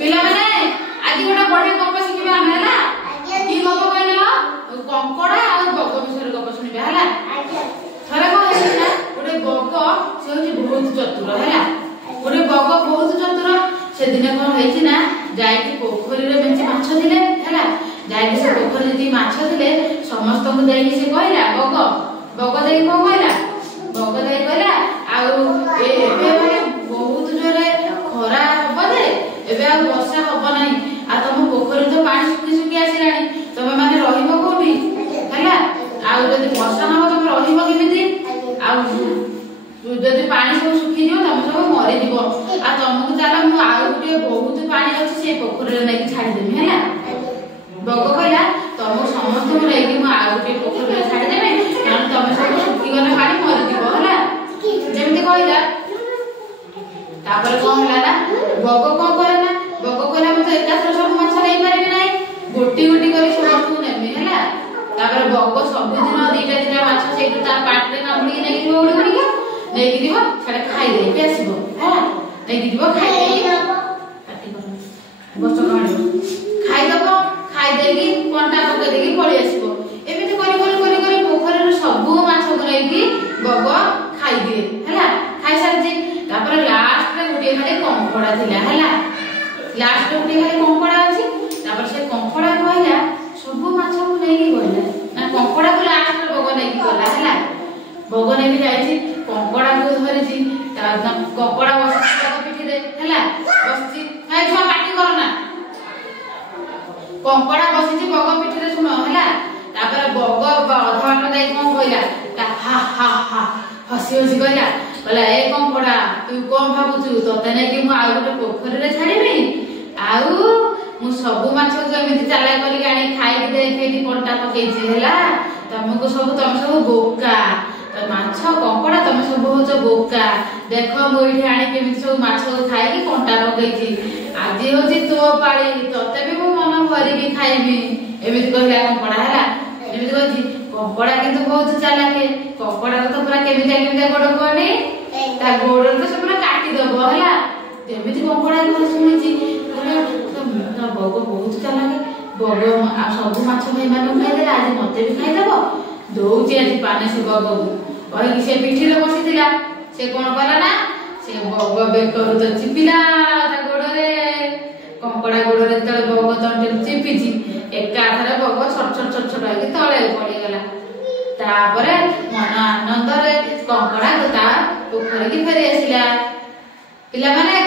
पिला माने आज गोटा बड़े गप शिखिबा हम हैला की गप कहलो कंकड़ा आ बग विषय गप सुनिबा हैला थरे को हैला गोटे बग से होची बहुत चतुर हैला गोटे बग बहुत चतुर से दिन कोन हैची ना जाई कि पोखरी रे बेंच माछ दिले हैला जाई कि से पोखरी दी माछ दिले समस्त को देई से कहला बग देई को कहला बग देई कहला आ एबे माने बहुत जोरे खरा हबो दे एबे आ वर्षा हबो नाही आ तम पोखरी तो पानी सुखी सुखी आसिलानी तमे माने रहिबो कोठी हैला आ जदी वर्षा न हो तमे रहिबो केमिति आ जदी पानी सब सुखी दियो तमे सब मरि दिबो आ तमको ताला मु आ गुटे बहुत पानी अछि से पोखरी रे नै छाडी देमी हैला बग कहला तम समस्त को लेके मु आ गुटे पोखरी रे छाडी देबे कारण तमे सब सुखी गले पानी मरि दिबो हैला जेमिति कहला तापर कोन होला ना बग कोन करे ना बग कहला मते एकाथर सब माछ नै पारिबे नै गोटी गोटी करी सब नेमी हैला तापर बग सब दिन दीटा माछ सेठी तार पाटले कामुडी नै दिबो उडी उडी नै दिबो छडा खाइ देई के आसीबो हां नै दिबो खाइ देई काटी कर बस काढो खाइ देगी कोंटा पके देगी पळी आसीबो एमिति करी पोखरी रे सब माछ को नै बग खाइ दिए हैला खाइ सार जे तापर लास्ट रे गुटे खाली कंकड़ा थिला हैला लास्ट रे गुटे खाली कंकड़ा अछि तापर से कंकड़ा कहला सब माछ को नै गला ना कंकड़ा को लास्ट रे बग नै गला हैला बग नै जाईची कंकड़ा को धरि छी ता कंकड़ा बस पिठी दे हैला बसची ए छुआ पाटी करना कंकड़ा बसिची बग पिठी रे सुनो हैला तापर बग अधा बाट जाई कोन कहला हा हा हा हसी हसी कहला बोला ए कंकड़ा तू कोन भाबुछु तते नै कि मु आ गोटे पोखरी रे छाडीबी आउ मु सब माछ को एमिति चाला करी गाणी खाइ दे फेटी कोंटा पकेछि हैला तमको सब बोका तो माछ कंकड़ा तमे सब होच बोका देखो मु इठी आनी केमिति सब माछ को खाइ कि कोंटा पकेछि आज होछि तो पाळी तते भी मु मन भरी कि खाइबी एमिति कहला कंकड़ा हैला एमिति कहछि कंकड़ा किंतु बहुत चालाके कंकड़ा तो पूरा केमिति गोड़ कोनी ता गोड़ तो सब पूरा काटी दबो हैला जेमिति कंकड़ा को सुनिछि कहला बग बहुत चालाके बग आ सब माछ भाई माने खाइ दे आज मते भी खाइ देबो दोउची आज पाने से बग ओहि कि से पिठी रे बसिथिला से कोन कला ना से बग बेकर तो चिपिला ता गोड़ रे कंकड़ा गोड़ रे तळे बग तंटे चिपिछि एका थरे बग छोट छोट आके तळे पड़ी गला तापरे मन आनंद रे कंकड़ा ता पोखरी की फेरी आसिला पिला माने